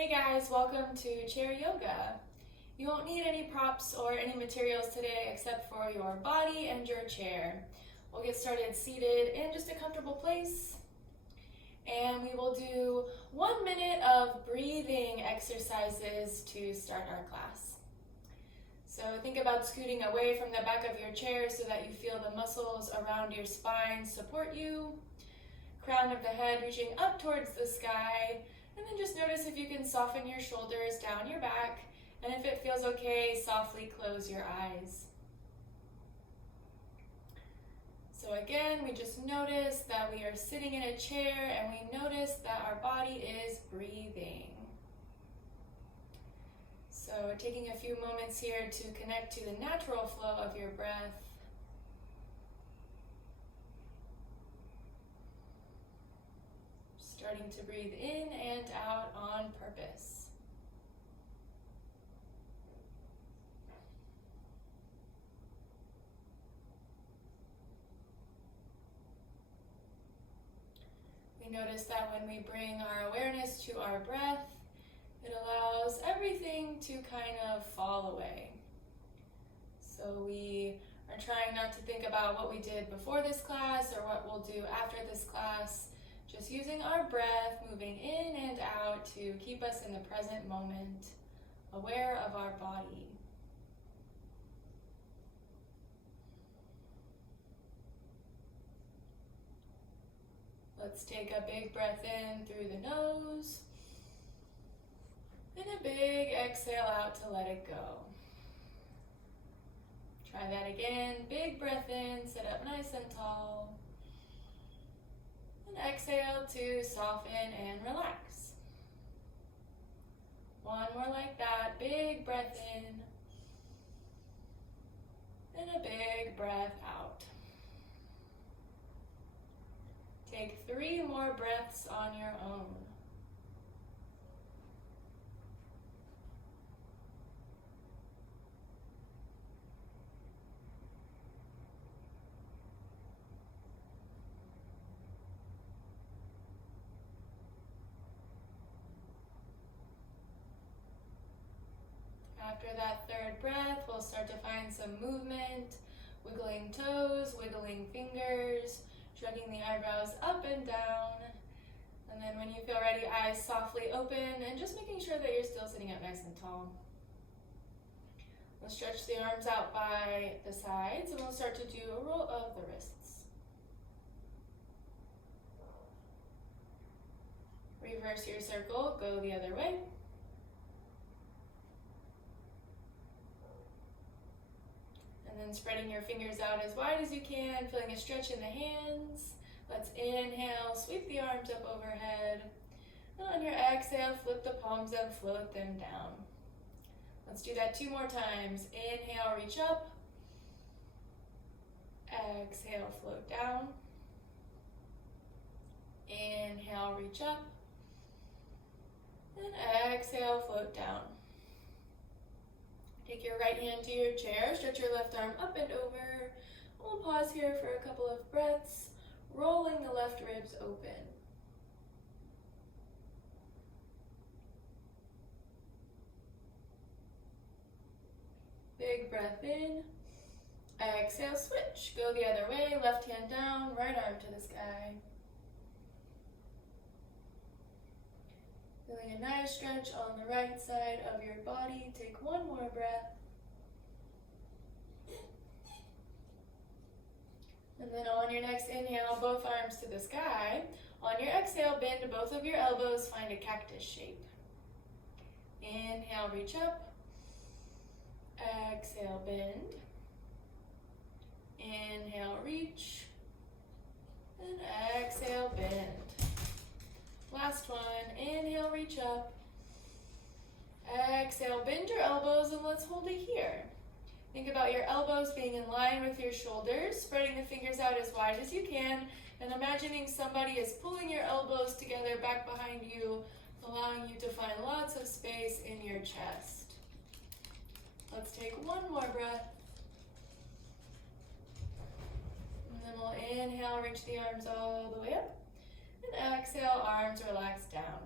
Hey guys, welcome to Chair Yoga. You won't need any props or any materials today except for your body and your chair. We'll get started seated in just a comfortable place. And we will do 1 minute of breathing exercises to start our class. So think about scooting away from the back of your chair so that you feel the muscles around your spine support you. Crown of the head reaching up towards the sky. And then just notice if you can soften your shoulders down your back. And if it feels okay, softly close your eyes. So again, we just notice that we are sitting in a chair and we notice that our body is breathing. So taking a few moments here to connect to the natural flow of your breath. Starting to breathe in and out on purpose. We notice that when we bring our awareness to our breath, it allows everything to kind of fall away. So we are trying not to think about what we did before this class or what we'll do after this class. Just using our breath, moving in and out to keep us in the present moment, aware of our body. Let's take a big breath in through the nose, and a big exhale out to let it go. Try that again, big breath in, sit up nice and tall. And exhale to soften and relax. One more like that, big breath in, and a big breath out. Take 3 more breaths on your own. After that third breath, we'll start to find some movement, wiggling toes, wiggling fingers, shrugging the eyebrows up and down. And then when you feel ready, eyes softly open and just making sure that you're still sitting up nice and tall. We'll stretch the arms out by the sides and we'll start to do a roll of the wrists. Reverse your circle, go the other way. And then spreading your fingers out as wide as you can, feeling a stretch in the hands. Let's inhale, sweep the arms up overhead. And on your exhale, flip the palms and float them down. Let's do that 2 more times. Inhale, reach up. Exhale, float down. Inhale, reach up. And exhale, float down. Take your right hand to your chair, stretch your left arm up and over. We'll pause here for a couple of breaths, rolling the left ribs open. Big breath in. Exhale, switch. Go the other way, left hand down, right arm to the sky. Feeling a nice stretch on the right side of your body. Take 1 more breath. And then on your next inhale, both arms to the sky. On your exhale, bend both of your elbows, find a cactus shape. Inhale, reach up. Exhale, bend. Inhale, reach. And exhale, bend. Last one, inhale, reach up. Exhale, bend your elbows and let's hold it here. Think about your elbows being in line with your shoulders, spreading the fingers out as wide as you can, and imagining somebody is pulling your elbows together back behind you, allowing you to find lots of space in your chest. Let's take 1 more breath. And then we'll inhale, reach the arms all the way up. And exhale, arms relax down.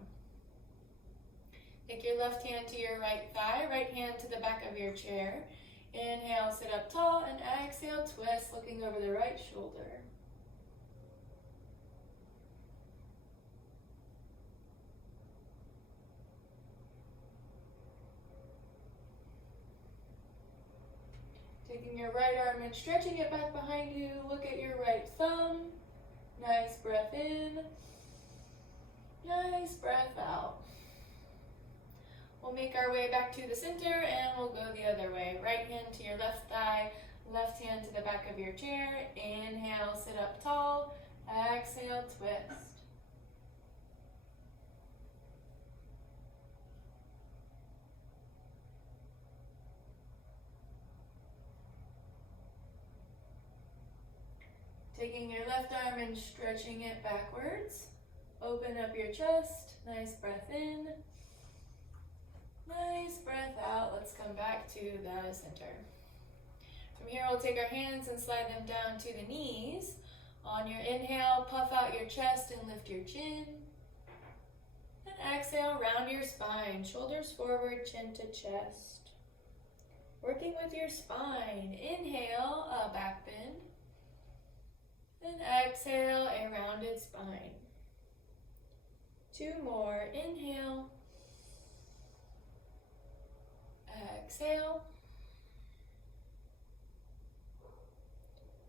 Take your left hand to your right thigh, right hand to the back of your chair. Inhale, sit up tall, and exhale, twist, looking over the right shoulder. Taking your right arm and stretching it back behind you, look at your right thumb. Nice breath in. Nice breath out. We'll make our way back to the center and we'll go the other way. Right hand to your left thigh, left hand to the back of your chair. Inhale, sit up tall. Exhale, twist. Taking your left arm and stretching it backwards. Open up your chest. Nice breath in. Nice breath out. Let's come back to the center. From here, we'll take our hands and slide them down to the knees. On your inhale, puff out your chest and lift your chin. And exhale, round your spine. Shoulders forward, chin to chest. Working with your spine. Inhale, a back bend. And exhale, a rounded spine. 2 more. Inhale. Exhale.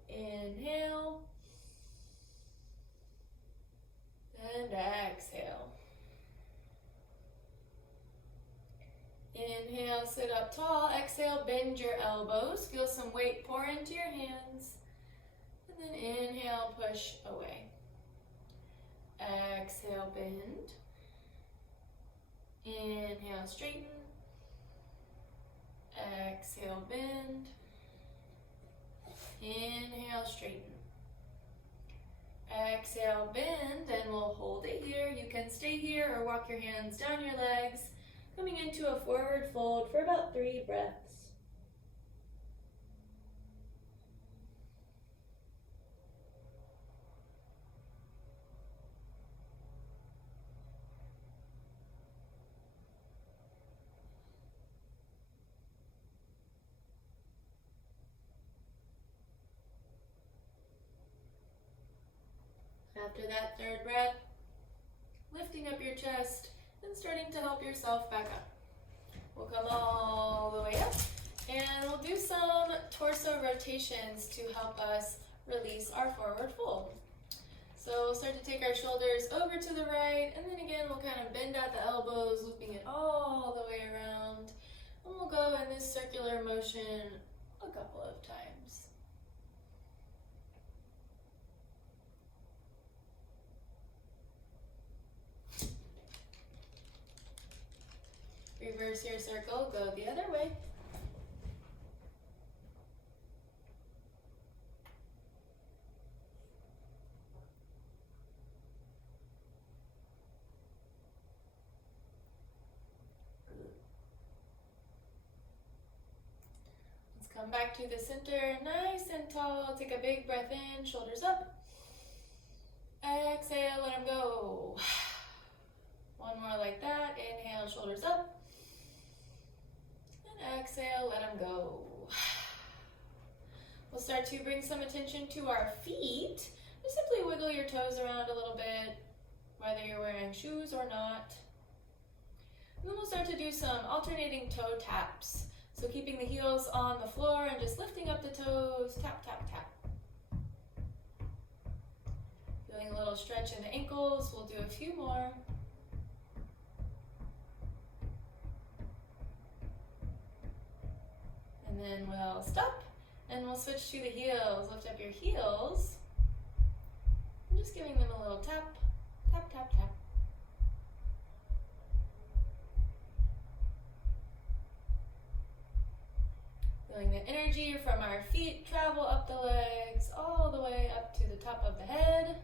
Inhale. And exhale. Inhale, sit up tall. Exhale, bend your elbows. Feel some weight pour into your hands. And then inhale, push away. Exhale, bend. Inhale, straighten. Exhale, bend. Inhale, straighten. Exhale, bend, and we'll hold it here. You can stay here or walk your hands down your legs, coming into a forward fold for about 3 breaths. After that 3rd breath, lifting up your chest and starting to help yourself back up. We'll come all the way up and we'll do some torso rotations to help us release our forward fold. So we'll start to take our shoulders over to the right, and then again we'll kind of bend out the elbows, looping it all the way around. And we'll go in this circular motion a couple of times. Reverse your circle, go the other way. Let's come back to the center, nice and tall. Take a big breath in, shoulders up. Exhale, let them go. One more like that. Inhale, shoulders up. And exhale, let them go. We'll start to bring some attention to our feet. Just simply wiggle your toes around a little bit, whether you're wearing shoes or not. And then we'll start to do some alternating toe taps. So keeping the heels on the floor and just lifting up the toes, tap, tap, tap. Feeling a little stretch in the ankles, we'll do a few more. And then we'll stop and we'll switch to the heels. Lift up your heels and just giving them a little tap, tap, tap, tap. Feeling the energy from our feet travel up the legs all the way up to the top of the head.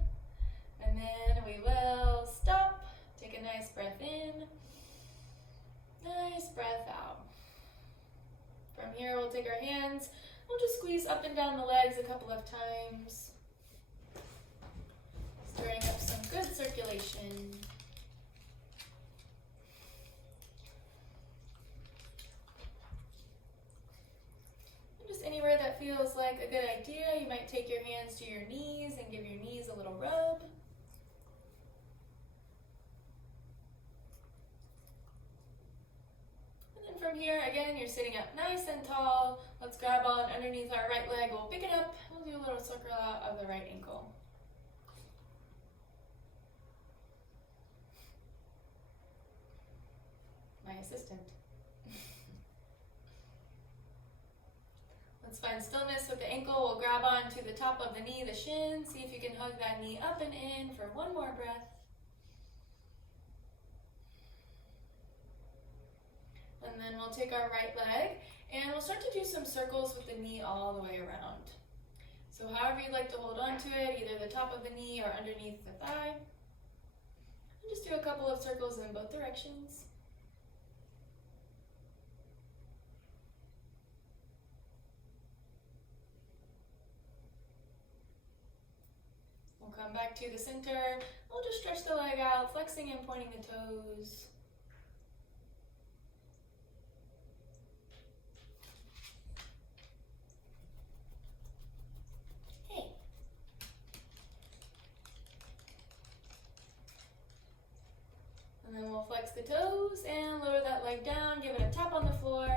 And then we will stop. Take a nice breath in. Nice breath out. From here, we'll take our hands. We'll just squeeze up and down the legs a couple of times. Stirring up some good circulation. feels like a good idea, you might take your hands to your knees and give your knees a little rub. And then from here, again, you're sitting up nice and tall. Let's grab on underneath our right leg. We'll pick it up. We'll do a little circle out of the right ankle. My assistant. Let's find stillness with the ankle. We'll grab on to the top of the knee, the shin. See if you can hug that knee up and in for one more breath. And then we'll take our right leg and we'll start to do some circles with the knee all the way around. So however you like to hold on to it, either the top of the knee or underneath the thigh. And just do a couple of circles in both directions. We'll come back to the center. We'll just stretch the leg out, flexing and pointing the toes. Hey. And then we'll flex the toes and lower that leg down, give it a tap on the floor.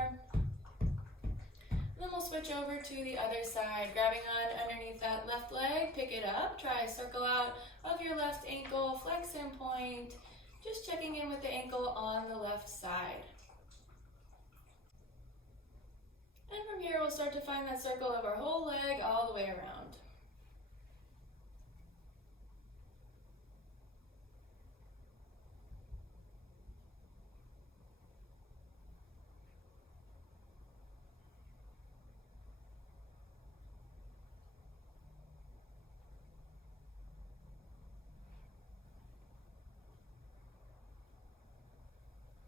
Then we'll switch over to the other side, grabbing on underneath that left leg, pick it up, try a circle out of your left ankle, flex and point, just checking in with the ankle on the left side. And from here, we'll start to find that circle of our whole leg all the way around.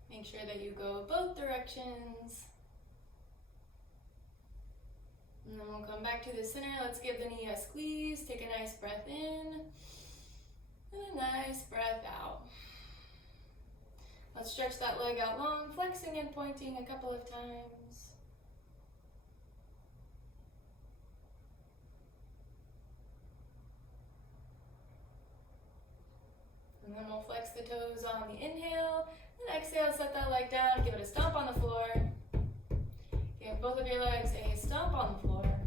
Make sure that you go both directions. And then we'll come back to the center. Let's give the knee a squeeze. Take a nice breath in and a nice breath out. Let's stretch that leg out long, flexing and pointing a couple of times. And then we'll flex the toes on the inhale. And exhale, set that leg down, give it a stomp on the floor. Give both of your legs a stomp on the floor.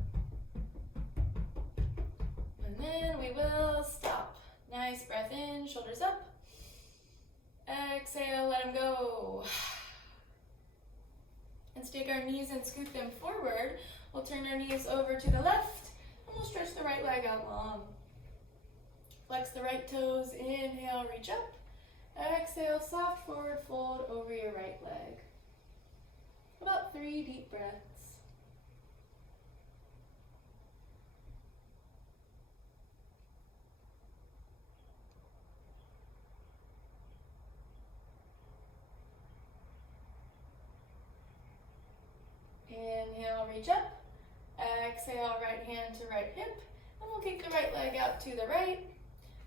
And then we will stop. Nice breath in, shoulders up. Exhale, let them go. Let's take our knees and scoot them forward. We'll turn our knees over to the left, and we'll stretch the right leg out long. Flex the right toes, inhale, reach up. Exhale, soft forward fold over your right leg. About 3 deep breaths. Inhale, reach up. Exhale, right hand to right hip. And we'll kick the right leg out to the right.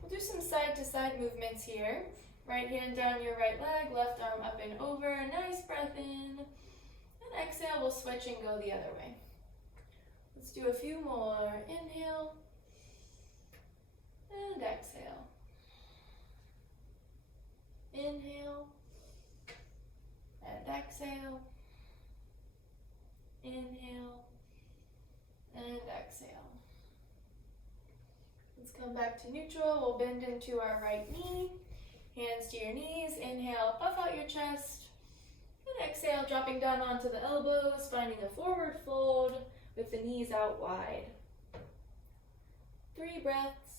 We'll do some side to side movements here. Right hand down your right leg, left arm up and over. Nice breath in. And exhale, we'll switch and go the other way. Let's do a few more. Inhale. And exhale. Inhale. And exhale. Inhale. And exhale. Let's come back to neutral. We'll bend into our right knee. Hands to your knees. Inhale, puff out your chest. And exhale, dropping down onto the elbows, finding a forward fold with the knees out wide. 3 breaths.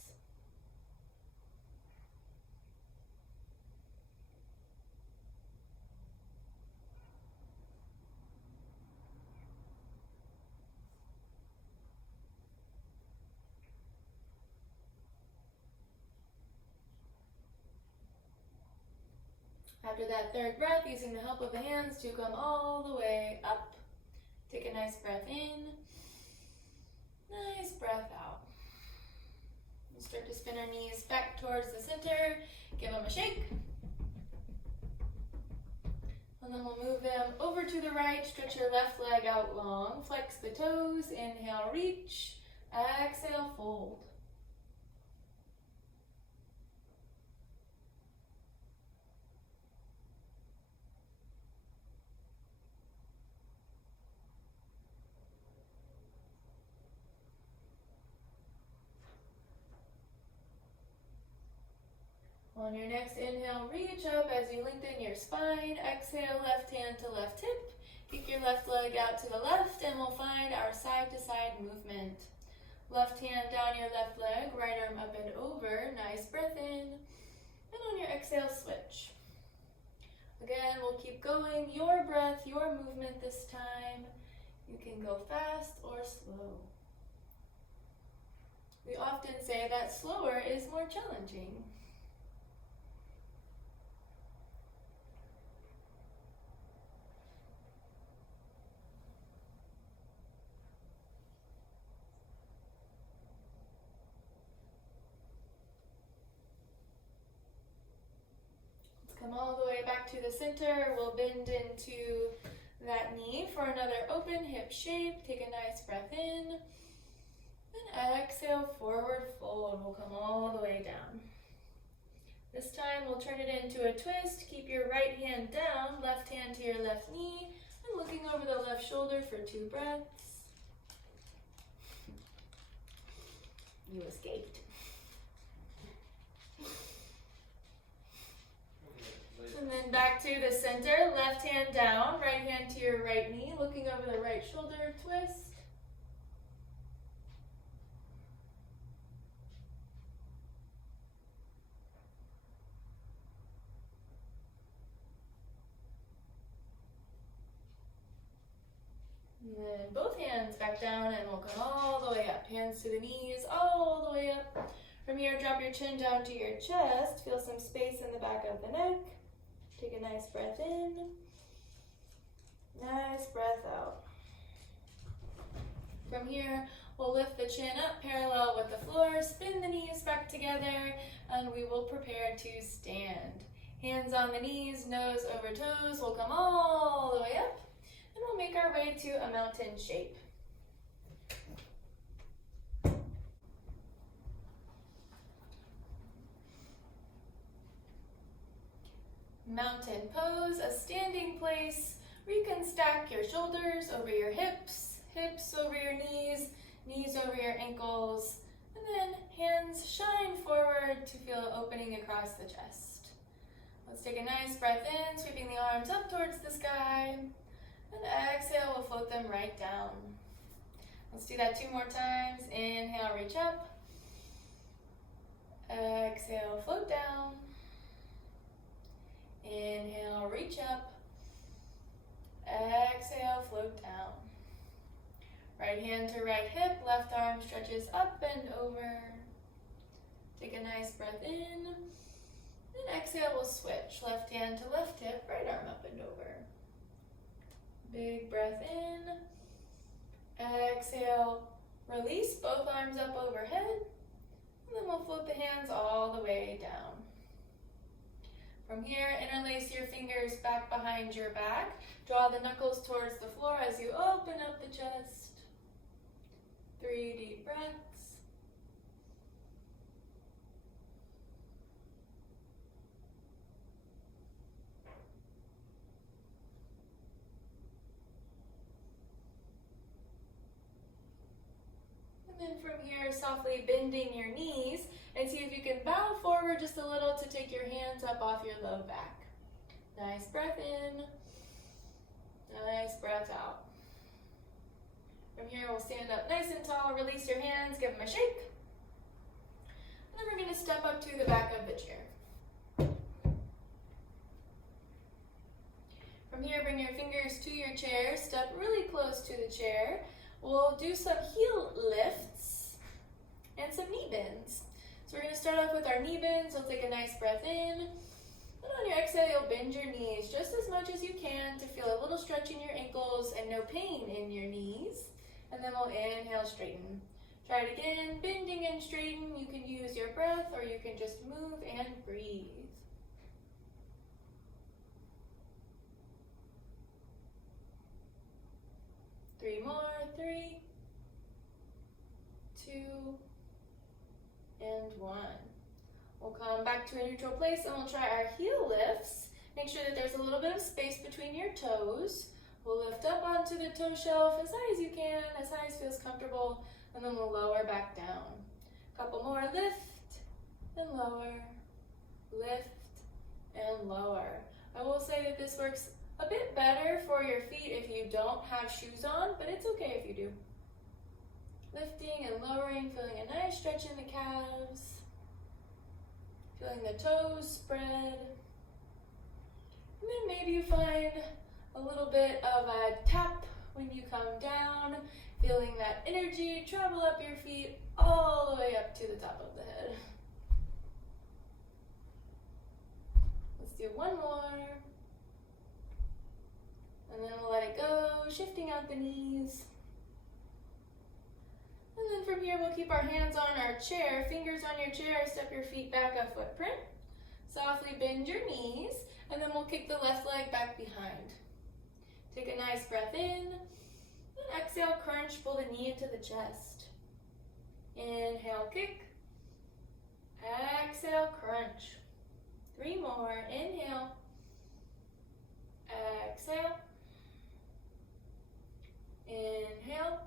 After that 3rd breath, using the help of the hands to come all the way up. Take a nice breath in. Nice breath out. We'll start to spin our knees back towards the center. Give them a shake. And then we'll move them come over to the right, stretch your left leg out long, flex the toes, inhale, reach, exhale, fold. On your next inhale, reach up as you lengthen your spine. Exhale, left hand to left hip. Kick your left leg out to the left, and we'll find our side-to-side movement. Left hand down your left leg, right arm up and over. Nice breath in. And on your exhale, switch. Again, we'll keep going. Your breath, your movement this time. You can go fast or slow. We often say that slower is more challenging. Come all the way back to the center. We'll bend into that knee for another open hip shape. Take a nice breath in. And exhale, forward fold. We'll come all the way down. This time we'll turn it into a twist. Keep your right hand down, left hand to your left knee, and looking over the left shoulder for 2 breaths. You escaped. And then back to the center, left hand down, right hand to your right knee, looking over the right shoulder, twist. And then both hands back down, and we'll come all the way up. Hands to the knees, all the way up. From here, drop your chin down to your chest. Feel some space in the back of the neck. Take a nice breath in, nice breath out. From here, we'll lift the chin up parallel with the floor, spin the knees back together, and we will prepare to stand. Hands on the knees, nose over toes, we'll come all the way up, and we'll make our way to a mountain shape. Mountain pose, a standing place where you can stack your shoulders over your hips, hips over your knees, knees over your ankles, and then hands shine forward to feel an opening across the chest. Let's take a nice breath in, sweeping the arms up towards the sky, and exhale, we'll float them right down. Let's do that 2 more times. Inhale, reach up. Exhale, float down. Inhale, reach up. Exhale, float down. Right hand to right hip, left arm stretches up and over. Take a nice breath in. And exhale, we'll switch. Left hand to left hip, right arm up and over. Big breath in. Exhale, release both arms up overhead. And then we'll float the hands all the way down. From here, interlace your fingers back behind your back. Draw the knuckles towards the floor as you open up the chest. 3 deep breaths. And then from here, softly bending your knees, and see if you can bow forward just a little to take your hands up off your low back. Nice breath in, nice breath out. From here, we'll stand up nice and tall, release your hands, give them a shake. And then we're gonna step up to the back of the chair. From here, bring your fingers to your chair, step really close to the chair. We'll do some heel lifts and some knee bends. So we're going to start off with our knee bends. We'll take a nice breath in. And on your exhale, you'll bend your knees just as much as you can to feel a little stretch in your ankles and no pain in your knees. And then we'll inhale, straighten. Try it again, bending and straighten. You can use your breath or you can just move and breathe. 2, and 1. We'll come back to a neutral place and we'll try our heel lifts. Make sure that there's a little bit of space between your toes. We'll lift up onto the toe shelf as high as you can, as high as feels comfortable, and then we'll lower back down. Couple more, lift and lower, lift and lower. I will say that this works a bit better for your feet if you don't have shoes on, but it's okay if you do. Lifting and lowering, feeling a nice stretch in the calves, feeling the toes spread. And then maybe you find a little bit of a tap when you come down, feeling that energy travel up your feet all the way up to the top of the head. Let's do one more. And then we'll let it go, shifting out the knees. And then from here, we'll keep our hands on our chair, fingers on your chair, step your feet back a footprint. Softly bend your knees, and then we'll kick the left leg back behind. Take a nice breath in, and exhale, crunch, pull the knee into the chest. Inhale, kick. Exhale, crunch. 3 more, inhale. Exhale. Inhale.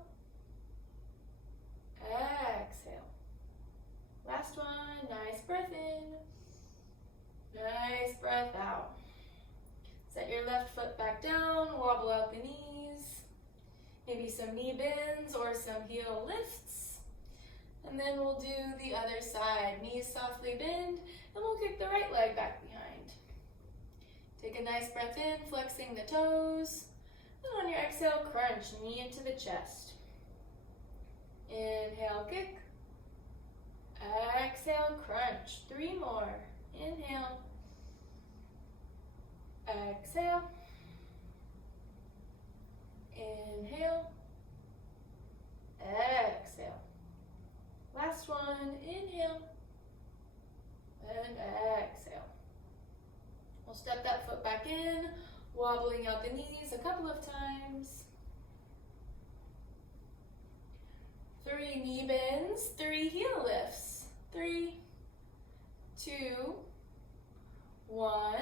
Exhale. Last one, nice breath in. Nice breath out. Set your left foot back down, wobble out the knees. Maybe some knee bends or some heel lifts. And then we'll do the other side. Knees softly bend, and we'll kick the right leg back behind. Take a nice breath in, flexing the toes. And on your exhale, crunch, knee into the chest. Inhale, kick. Exhale, crunch. 3 more. Inhale. Exhale. Inhale. Exhale. Last one. Inhale. And exhale. We'll step that foot back in, wobbling out the knees a couple of times. 3 knee bends, 3 heel lifts. 3, 2, 1.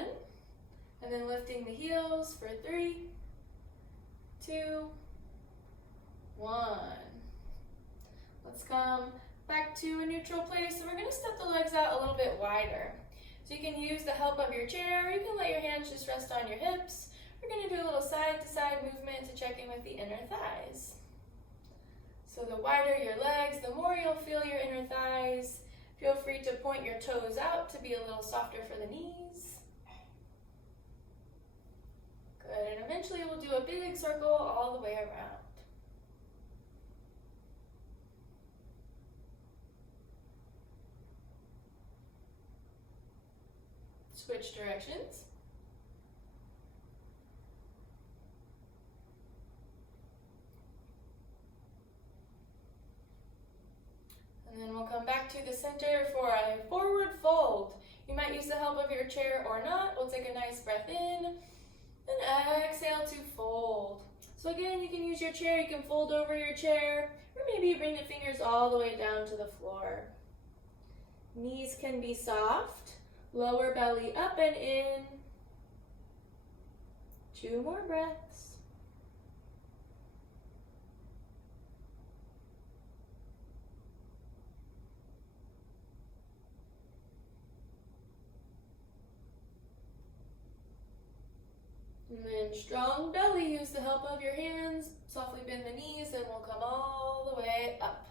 And then lifting the heels for 3, 2, 1. Let's come back to a neutral place, and we're going to step the legs out a little bit wider. So you can use the help of your chair, or you can let your hands just rest on your hips. We're going to do a little side-to-side movement to check in with the inner thighs. So the wider your legs, the more you'll feel your inner thighs. Feel free to point your toes out to be a little softer for the knees. Good, and eventually we'll do a big circle all the way around. Switch directions. And then we'll come back to the center for a forward fold. You might use the help of your chair or not. We'll take a nice breath in and exhale to fold. So again, you can use your chair, you can fold over your chair, or maybe you bring the fingers all the way down to the floor. Knees can be soft. Lower belly up and in. 2 more breaths. And then strong belly, use the help of your hands. Softly bend the knees and we'll come all the way up.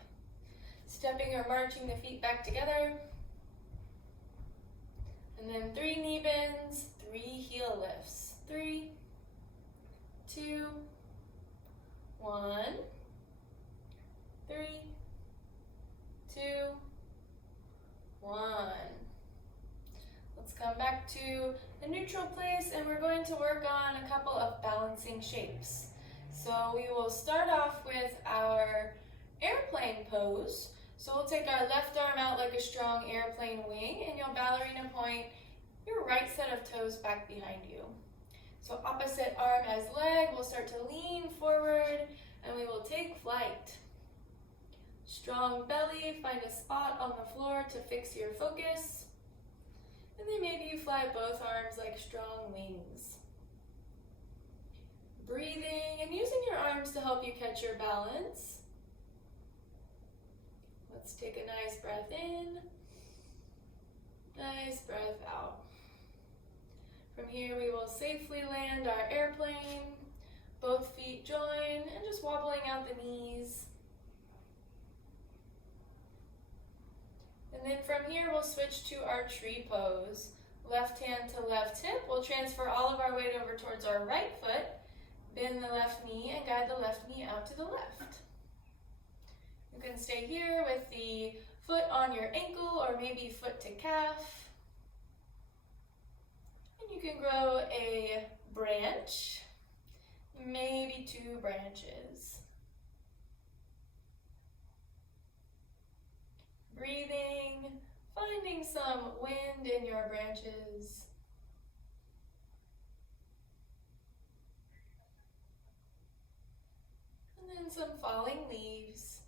Stepping or marching the feet back together. And then 3 knee bends, 3 heel lifts. 3, 2, 1. 3, 2, 1. Let's come back to a neutral place, and we're going to work on a couple of balancing shapes. So we will start off with our airplane pose. So we'll take our left arm out like a strong airplane wing, and you'll ballerina point your right set of toes back behind you. So opposite arm as leg, we'll start to lean forward, and we will take flight. Strong belly, find a spot on the floor to fix your focus. And then maybe you fly both arms like strong wings. Breathing and using your arms to help you catch your balance. Let's take a nice breath in, nice breath out. From here we will safely land our airplane, both feet join, and just wobbling out the knees. And then from here we'll switch to our tree pose. Left hand to left hip, we'll transfer all of our weight over towards our right foot, bend the left knee and guide the left knee out to the left. You can stay here with the foot on your ankle or maybe foot to calf. And you can grow a branch, maybe 2 branches. Breathing, finding some wind in your branches. And then some falling leaves.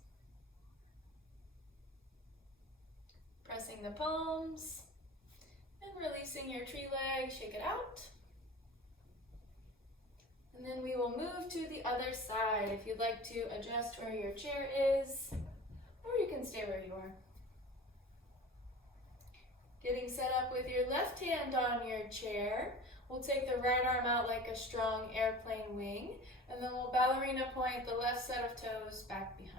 Pressing the palms and releasing your tree leg, shake it out. And then we will move to the other side. If you'd like to adjust where your chair is, or you can stay where you are. Getting set up with your left hand on your chair, we'll take the right arm out like a strong airplane wing, and then we'll ballerina point the left set of toes back behind.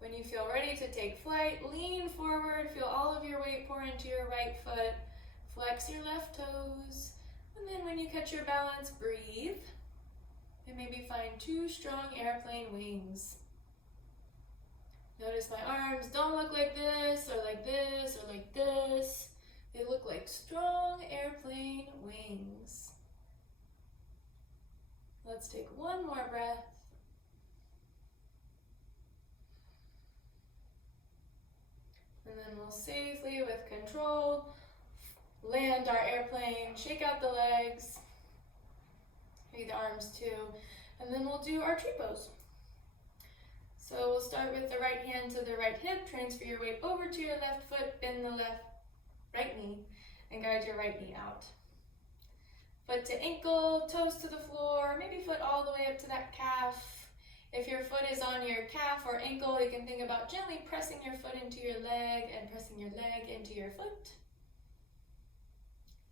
When you feel ready to take flight, lean forward, feel all of your weight pour into your right foot, flex your left toes, and then when you catch your balance, breathe, and maybe find 2 strong airplane wings. Notice my arms don't look like this, or like this, or like this. They look like strong airplane wings. Let's take one more breath. And then we'll safely, with control, land our airplane, shake out the legs, maybe the arms too, and then we'll do our tree pose. So we'll start with the right hand to the right hip, transfer your weight over to your left foot, bend the right knee, and guide your right knee out. Foot to ankle, toes to the floor, maybe foot all the way up to that calf. If your foot is on your calf or ankle, you can think about gently pressing your foot into your leg and pressing your leg into your foot.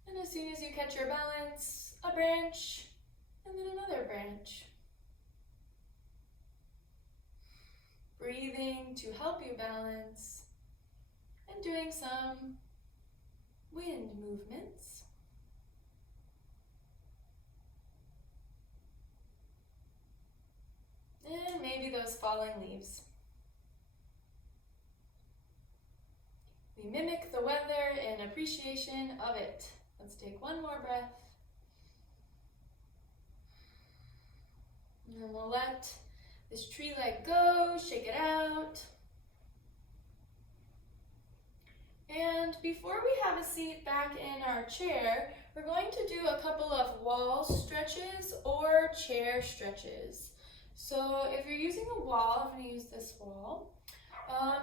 And as soon as you catch your balance, a branch, and then another branch. Breathing to help you balance, and doing some wind movements. And maybe those falling leaves. We mimic the weather in appreciation of it. Let's take one more breath. And then we'll let this tree leg go, shake it out. And before we have a seat back in our chair, we're going to do a couple of wall stretches or chair stretches. So if you're using a wall, I'm going to use this wall.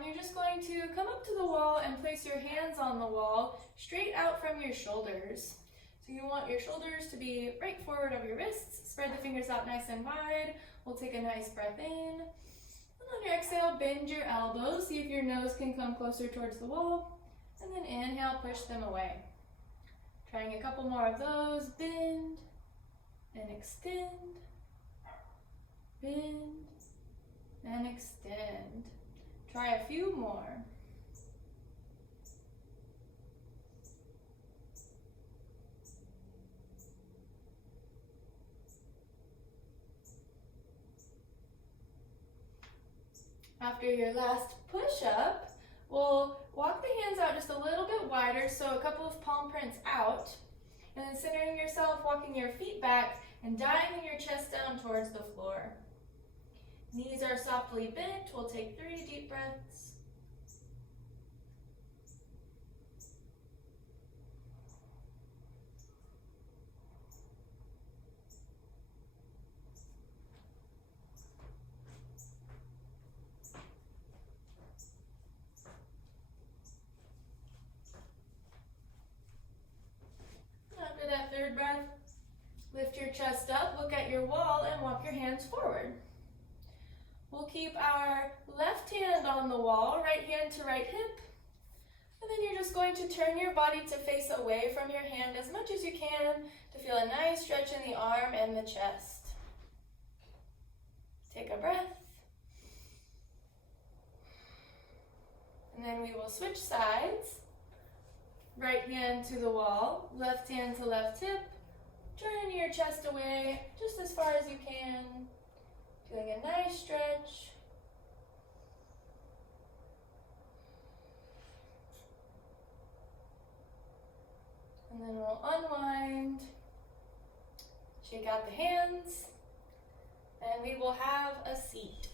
You're just going to come up to the wall and place your hands on the wall straight out from your shoulders. So you want your shoulders to be right forward of your wrists. Spread the fingers out nice and wide. We'll take a nice breath in. And on your exhale, bend your elbows. See if your nose can come closer towards the wall. And then inhale, push them away. Trying a couple more of those. Bend and extend. Bend and extend. Try a few more. After your last push-up, we'll walk the hands out just a little bit wider, so a couple of palm prints out, and then centering yourself, walking your feet back, and diving your chest down towards the floor. Knees are softly bent. We'll take 3 deep breaths. your chest up, look at your wall, and walk your hands forward. We'll keep our left hand on the wall, right hand to right hip. And then you're just going to turn your body to face away from your hand as much as you can to feel a nice stretch in the arm and the chest. Take a breath. And then we will switch sides. Right hand to the wall, left hand to left hip. Turn your chest away just as far as you can. Feeling a nice stretch. And then we'll unwind, shake out the hands, and we will have a seat.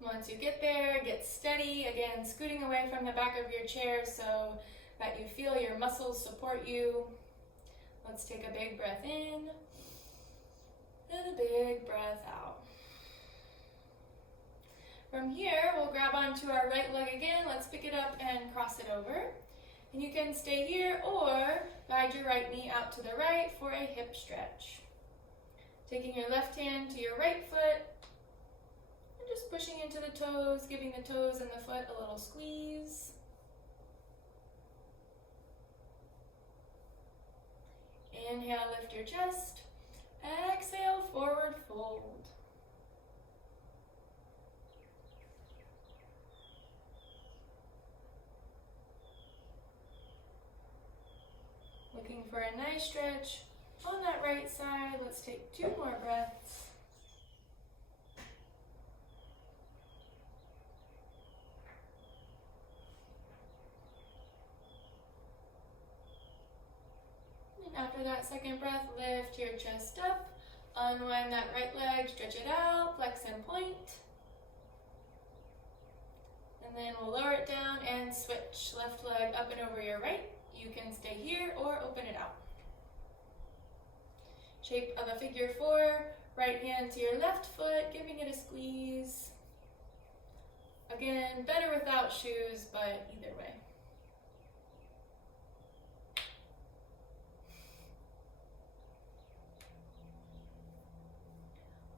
Once you get there, get steady. Again, scooting away from the back of your chair so that you feel your muscles support you. Let's take a big breath in and a big breath out. From here, we'll grab onto our right leg again. Let's pick it up and cross it over. And you can stay here or guide your right knee out to the right for a hip stretch. Taking your left hand to your right foot, just pushing into the toes, giving the toes and the foot a little squeeze. Inhale, lift your chest. Exhale, forward fold. Looking for a nice stretch on that right side. Let's take 2 more breaths. After that second breath, lift your chest up, unwind that right leg, stretch it out, flex and point. And then we'll lower it down and switch. Left leg up and over your right. You can stay here or open it out. Shape of a figure 4, right hand to your left foot, giving it a squeeze. Again, better without shoes, but either way.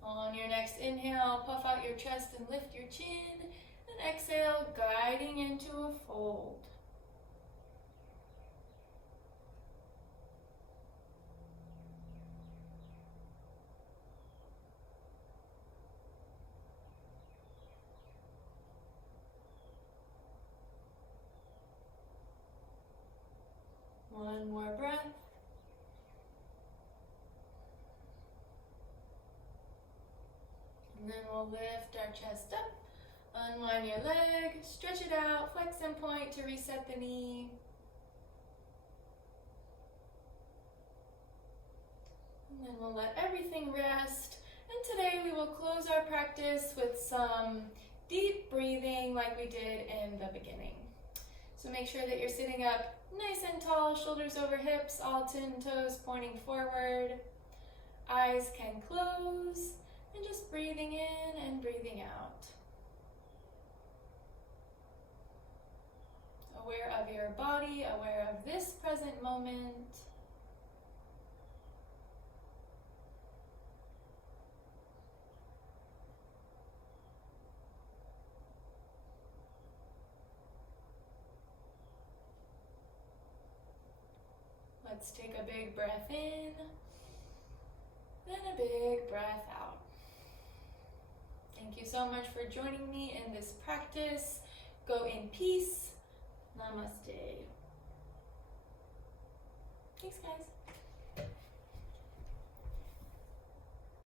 On your next inhale, puff out your chest and lift your chin. And exhale, guiding into a fold. One more breath. And then we'll lift our chest up, unwind your leg, stretch it out, flex and point to reset the knee. And then we'll let everything rest. And today we will close our practice with some deep breathing like we did in the beginning. So make sure that you're sitting up nice and tall, shoulders over hips, all 10 toes pointing forward. Eyes can close. And just breathing in and breathing out. Aware of your body, aware of this present moment. Let's take a big breath in, then a big breath out. Thank you so much for joining me in this practice. Go in peace. Namaste. Thanks, guys.